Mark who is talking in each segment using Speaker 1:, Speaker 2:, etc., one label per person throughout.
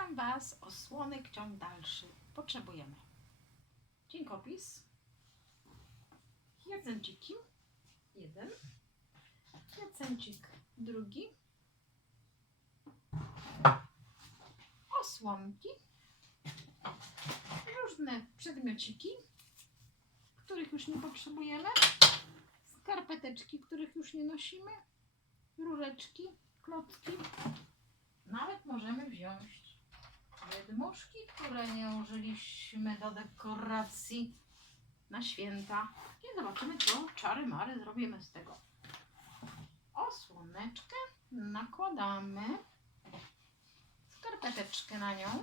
Speaker 1: Witam Was, osłonek ciąg dalszy. Potrzebujemy. Dziękopis, jadzenciki, jeden, jacencik drugi, osłonki, różne przedmiociki, których już nie potrzebujemy, skarpeteczki, których już nie nosimy, rureczki, klocki. Nawet możemy wziąć wydmuszki, które nie użyliśmy do dekoracji na święta. I zobaczymy, co czary mary zrobimy z tego. Osłoneczkę nakładamy. Skarpeteczkę na nią.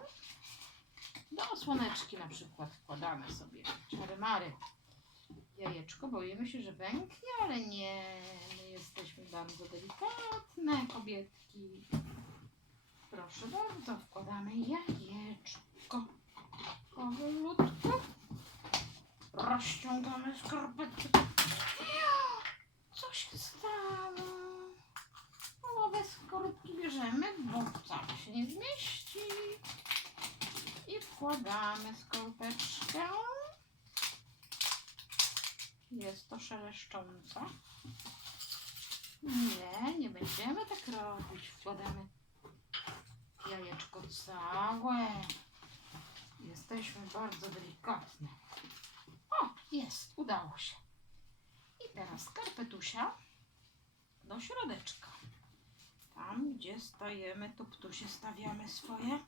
Speaker 1: Do osłoneczki na przykład wkładamy sobie czary mary. Jajeczko, boimy się, że pęknie, ale nie. My jesteśmy bardzo delikatne kobietki. Proszę bardzo, wkładamy jajeczko. Powolutku. Rozciągamy skarpetkę. Co się stało? Połowę skorupki bierzemy, bo wcale się nie zmieści. I wkładamy skorupeczkę. Jest to szeleszcząca. Nie, nie będziemy tak robić. Wkładamy jajeczko całe. Jesteśmy bardzo delikatne. O, jest, udało się. I teraz skarpetusia do środeczka. Tam, gdzie stajemy, tu ptusie stawiamy swoje.